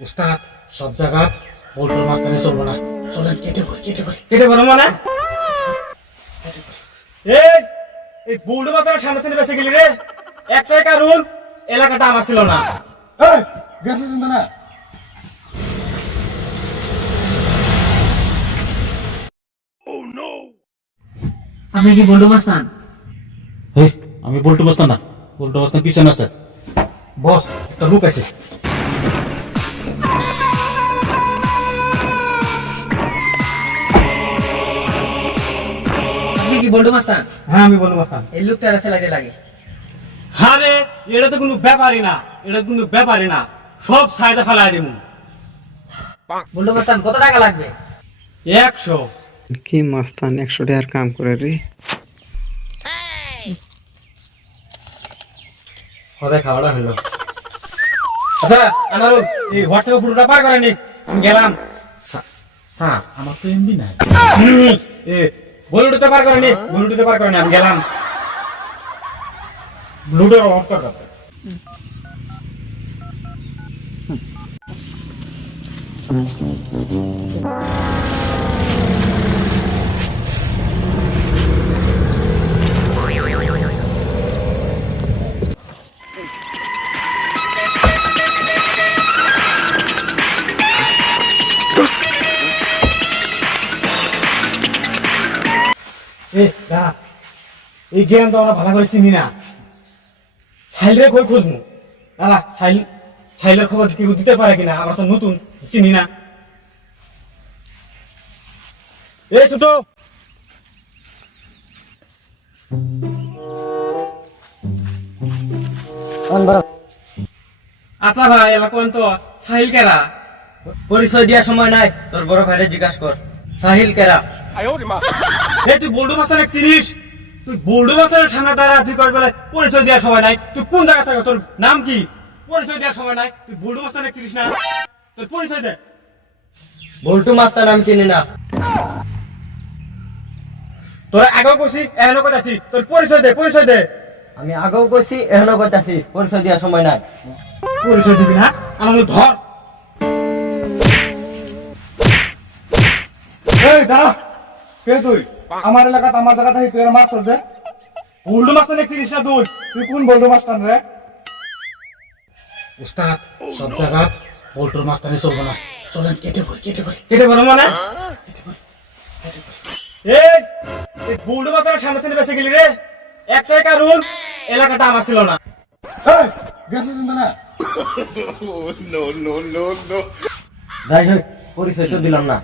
উস্তাদ সব জায়গা বল্টুর মাঝখানে চলবো না। চলেন কেটে পড়ি কেটে পড়ি কেটে পড়ো মানে? এই এই বুল্ডু মাথার সামনে থেকে বেঁচে গেলি রে। একটাই কারণ এলাকাটা আমার ছিল না। এই গেছে চিন্তা না? আপনি কি বল্টু মাস্তান আমি বল্টু বসতাম না। বল্টু বসতাম পিছনে আছে। বস একটা লোক আছে। আপনি কি বল্টু মাস্তান? হ্যাঁ আমি বল্টু বসতাম এই লোকটা ফেলাতে লাগে। আরে এটা তো কোনো ব্যাপারই না এটা কোনো ব্যাপারই না। সব সাইডে ফেলাই দিব। বল্টু মাস্তান কত টাকা লাগবে? একশো। কি মাস্তান একশো টাকার কাম করে রে। সদাই খাওয়াটা হলো। আচ্ছা আমার এই হোয়াটসঅ্যাপে ফটোটা পার করেনি আমি গেলাম। স্যার আমার তো এমবি নাই। এ বলুটুতে পার করেনি বলুটুতে পার করেনি আমি গেলাম ব্লুটুথ অফ কর দাও। এ দাঁড়া এই গেম তো আমরা ভালো করে চিনি না। সাইলের কই খুঁজবো দাঁড়া সাইল সাইলের খবর কেউ দিতে পারে কিনা? আমরা তো নতুন চিনি না। এ ছোট! আচ্ছা ভাই এবার কোন তো? সাহিল কেরা? পরিচয় দেওয়ার সময় নাই তোর বড় ভাইরে জিজ্ঞাসা কর। সাহিল কেরা? এই তুই বোল্ডু মাস্টার চিনিস? তুই বোল্ডু মাস্টারের সামনে দাঁড়া তুই কর বলে পরিচয় দেওয়ার সময় নাই। তুই কোন জায়গা থাকো তোর নাম কি? পরিচয় দেওয়ার সময় নাই। তুই বোল্ডু মাস্টার চিনিস না? তোর পরিচয় দে। বল্টু মাস্তান আমি চিনি না। তোর আগেও কইছি এখনও কইতাছি। তোর পরিচয় দে পরিচয় দে। আমি আগেও কইছি এখনও কইতাছি পরিচয় দেওয়ার সময় নাই। পরিচয় দিবি না? আমার ধর। এই দাঁড়া কে তুই? আমার এলাকাতে আমার জায়গা থেকে তুই মাস্টার যে বোল্ডু মাস্টার চিনিস না তুই? তুই কোন বলতো মাস্টার রে? উস্তাদ সব জায়গা বোল্টুর মাস্টারে চলবো না। চলেন কেটে পড়ি কেটে পড়ি। কেটে পড়ো মানে এই এই বোল্ডু মাস্টারের সামনে থেকে বেঁচে গেলি রে? একটাই কারণ এলাকাটা আমার ছিল না। এই গেছে চিন্তা না? যাই হোক পরিচয় তো দিলাম না।